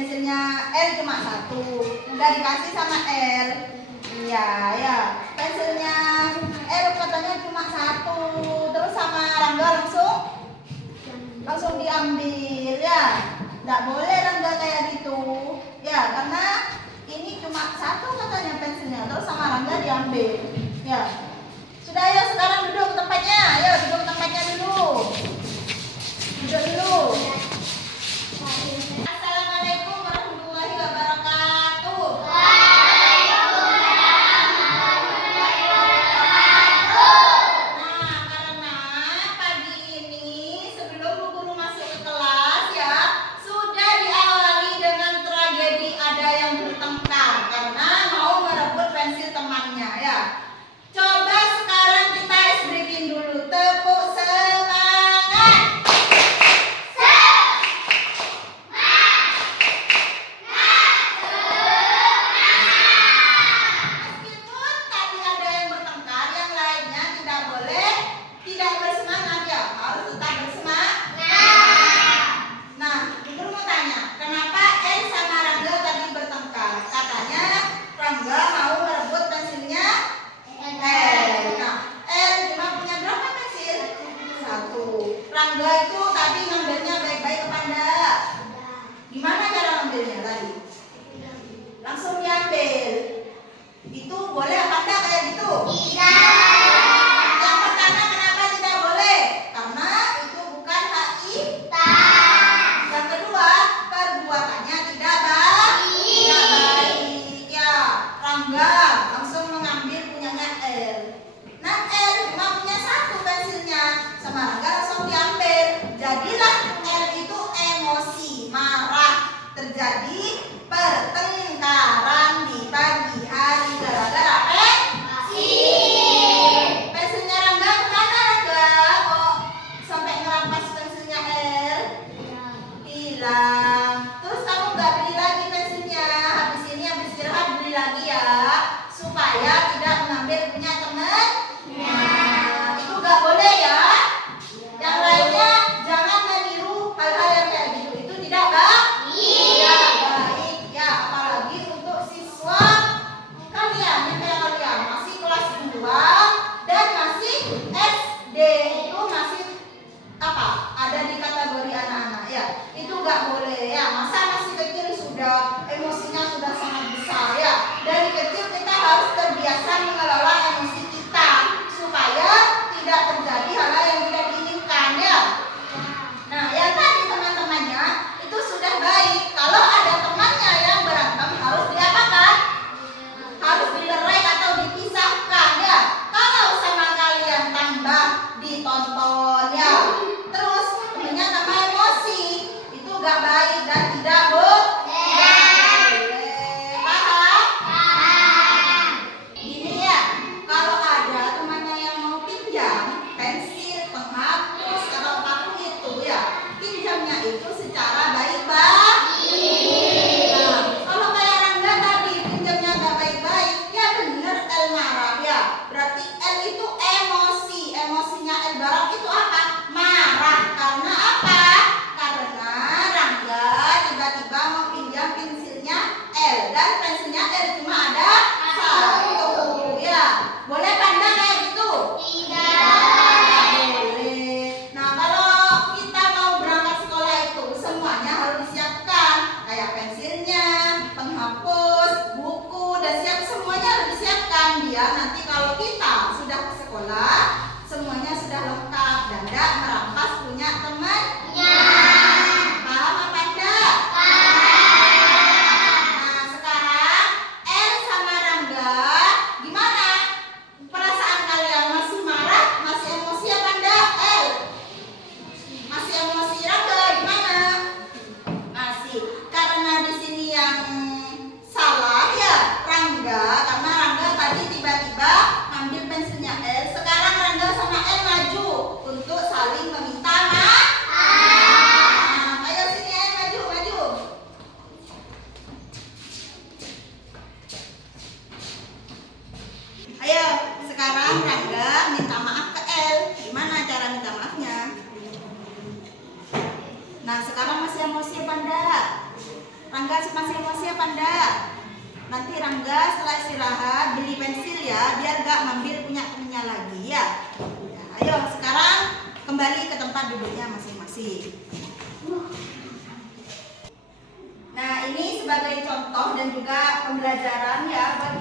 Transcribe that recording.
pensilnya L cuma satu, nggak dikasih sama L. Iya ya, pensilnya L katanya cuma satu, terus sama Rangga langsung diambil ya. Nggak boleh Rangga kayak gitu ya, karena ini cuma satu katanya pensilnya, terus sama Rangga diambil ya. Sudah, ayo sekarang duduk tempatnya. Ayo duduk tempatnya dulu. Duduk dulu. Assalamualaikum warahmatullahi wabarakatuh. Waalaikumsalam warahmatullahi wabarakatuh. Nah, karena pagi ini sebelum Bu Guru masuk ke kelas ya, sudah diawali dengan tragedi ada yang bertengkar karena mau merebut pensil temannya ya. Coba sekarang kita ice breaking dulu. Tepuk semangat. Meskipun tadi ada yang bertengkar, yang lainnya tidak boleh tidak bersemangat ya, harus tetap bersemangat. Nah, Guru mau tanya, kenapa N sama Rangga tadi bertengkar? Katanya Rangga mau merebut pensilnya L. Nah, L cuma punya berapa pensil? Satu. Rangga itu tadi ngambilnya baik-baik apa enggak? Gimana cara ngambilnya tadi? Langsung diambil. Itu boleh apa enggak kayak gitu? Tidak. Yang pertama kenapa tidak boleh? Karena itu bukan hak kita. Yang kedua, perbuatannya tidak baik. Tidak baik. Ya, Rangga langsung mengambil punyanya L. Nah, L cuma punya satu pensilnya, sama Rangga langsung diambil. Jadilah L itu emosi, marah. Terjadi pertengkaran di pagi hari gara-gara pensilnya Rangga kemana Rangga? Kok sampai ngerampas pensilnya L? Hilang. Terus kamu nggak beli lagi pensilnya. Habis ini habis istirahat beli lagi ya, supaya tidak mengambil punya teman. Nah, itu nggak boleh ya. Yang lainnya jangan meniru hal-hal yang kayak gitu. Itu tidak baik. Tidak baik ya, apalagi untuk siswa kalian yang kayak kalian masih kelas 2 dan masih SD, itu masih apa? Ada di kategori anak-anak ya. Itu nggak boleh ya. Masa masih kecil sudah emosinya sudah sangat besar ya. Dari kecil kita harus terbiasa mengelola emosi kita supaya tidak terjadi hal-hal yang tidak diinginkan ya. Nah, yang tadi teman-temannya itu sudah baik. Kalau ada temannya yang berantem harus diapakan? Harus dilerai atau dipisahkan ya. Kalau sama kalian tambah ditonton ya. Terus temennya tambah emosi, itu gak baik dan tidak boleh. Paham? Gini ya, kalau ada temannya yang mau pinjam pensil, penghapus atau apapun itu ya, pinjamnya itu secara baik-baik. Nah, kalau kayak Rangga tadi pinjamnya gak baik-baik, ya bener L marah ya. Berarti L itu emosi, emosinya L barang itu apa? Marah. Karena apa? Karena Rangga masih emosi apa enggak? Nanti Rangga setelah istirahat beli pensil ya, biar gak ngambil punya temennya lagi ya. Ya, ayo sekarang kembali ke tempat duduknya masing-masing. Nah, ini sebagai contoh dan juga pembelajaran ya bagi